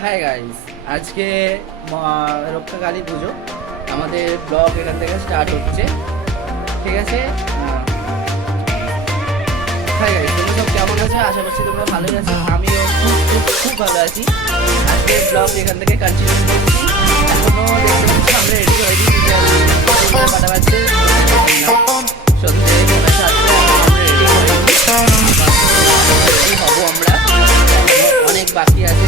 Hi guys, আজকে রক্ষা কালী পুজো। আমাদের ব্লগ এখান থেকে স্টার্ট হচ্ছে, ঠিক আছে? হাই গাইস, তোমরা সব কেমন আছো? আশা করছি তোমরা ভালোই আছো। আমিও খুব ভালো আছি। আজকে ব্লগ এখান থেকে কন্টিনিউ করছি। এখনো দেখতে পাচ্ছি আমরা রেডি হয়নি, পাটা বাজছে সন্ধ্যে 7:30। আমরা রেডি হবো, আমরা অনেক বাকি আছে।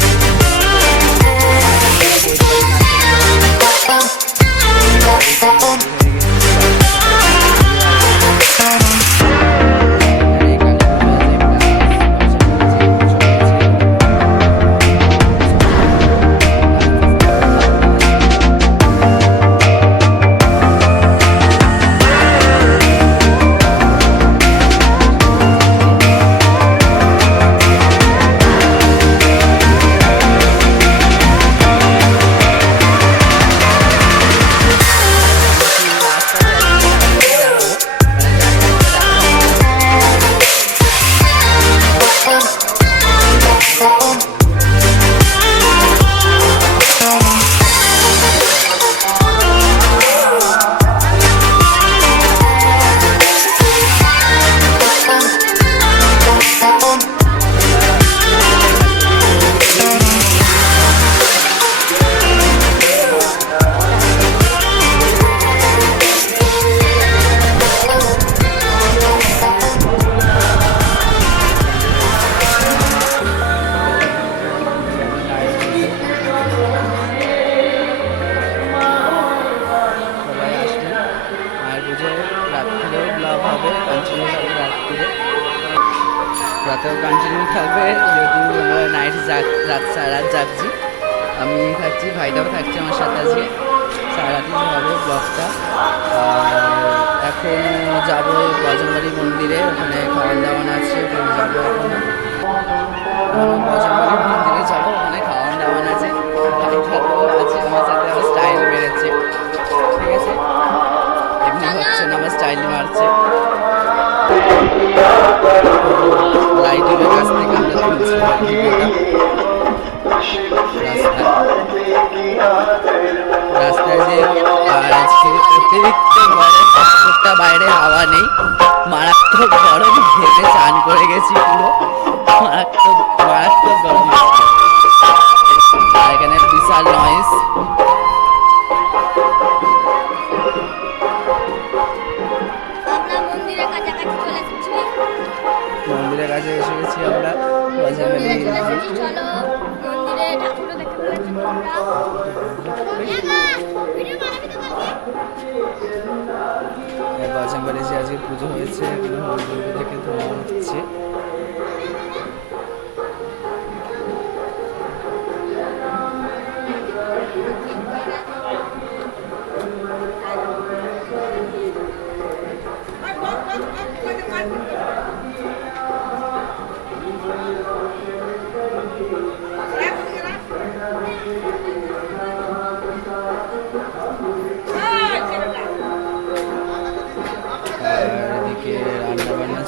রাতেও কন্টিনিউ থাকবে, যেহেতু আমরা নাইট রাত জাগছি। আমি থাকছি, ভাইটাও থাকছে আমার সাথে। আজকে সারা রাতই হবে ব্লগটা। এখন যাবো বজরংবলী মন্দিরে, ওখানে খাওয়ান দাওয়ান আছে, ওখানে যাবো। এখন বজরংবলী মন্দিরে যাবো, ওখানে খাওয়ান দাওয়ান আছে। আছে আমার সাথে, আমার স্টাইল মেরেছে, ঠিক আছে? এমনি হচ্ছে না, আমার স্টাইল মারছে। লাইটিংয়ের কাছ থেকে আমরা তুলছি রাস্তায় যে অতিরিক্ত গরম, বাইরে হাওয়া নেই, মারাত্মক গরম। ভেবে চান করে গেছি পুরো, মারাত্মক গরম। আর এখানে বিশাল নয়েজ। মন্দিরের কাছে এসে গেছি আমরা। বজরংবলী যে আজকে পুজো হয়েছে, মন্দির থেকে ধোয়া হচ্ছে।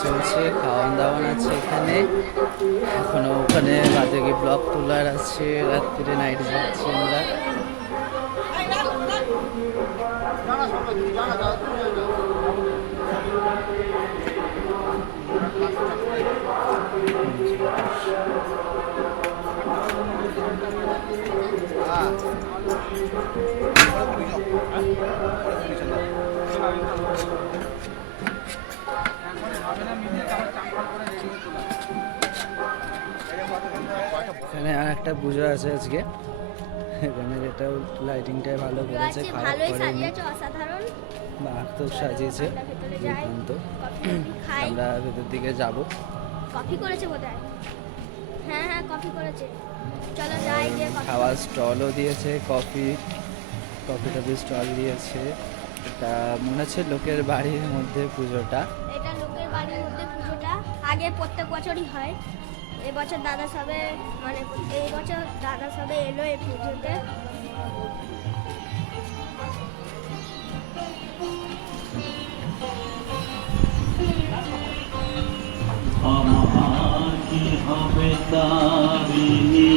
চলছে, খাওয়ান দাওয়ান আছে এখানে। এখনো ওখানে বাদে গিয়ে ব্লগ তোলার আছে, রাত্রিরে নাইট যাচ্ছি আমরা। এখানে আর একটা পুজো আছে আজকে, এখানে এটাও লাইটিংটাই ভালো করেছে, খারাপ করেনি। মারাত্মক সাজিয়েছে। আমরা ভেতর দিকে যাব। কফি করেছে বোধহয়। হ্যাঁ কফি করেছে, চলো যাই গিয়ে। খাওয়ার স্টলও দিয়েছে, কফি স্টল দিয়েছে। এটা মনে হচ্ছে লোকের বাড়ির মধ্যে পুজোটা। এটা লোকের বাড়ির মধ্যে পুজোটা আগে প্রত্যেক বছরই হয়। এবছর দাদা সবে এই বছর দাদা সবে এলো এই পুজোতে। আমার কি হবে তারিণী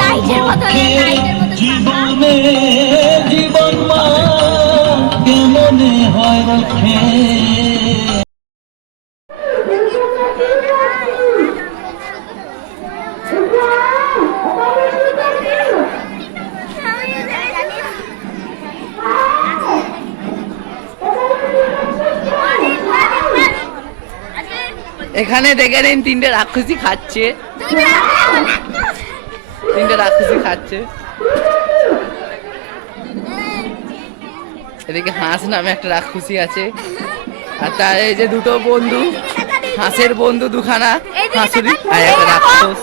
লাইটের মতো জীবনে জীবন মা কেমনে হয় রক্ষে এখানে দেখে নিন তিনটে রাক্ষসী খাচ্ছে, তিনটে রাক্ষসী খাচ্ছে। এদিকে হাঁস নামে একটা রাক্ষসী আছে, আর তার এই যে দুটো বন্ধু, হাঁসের বন্ধু দুখানা, হাঁসুরি আর একটা রাক্ষস।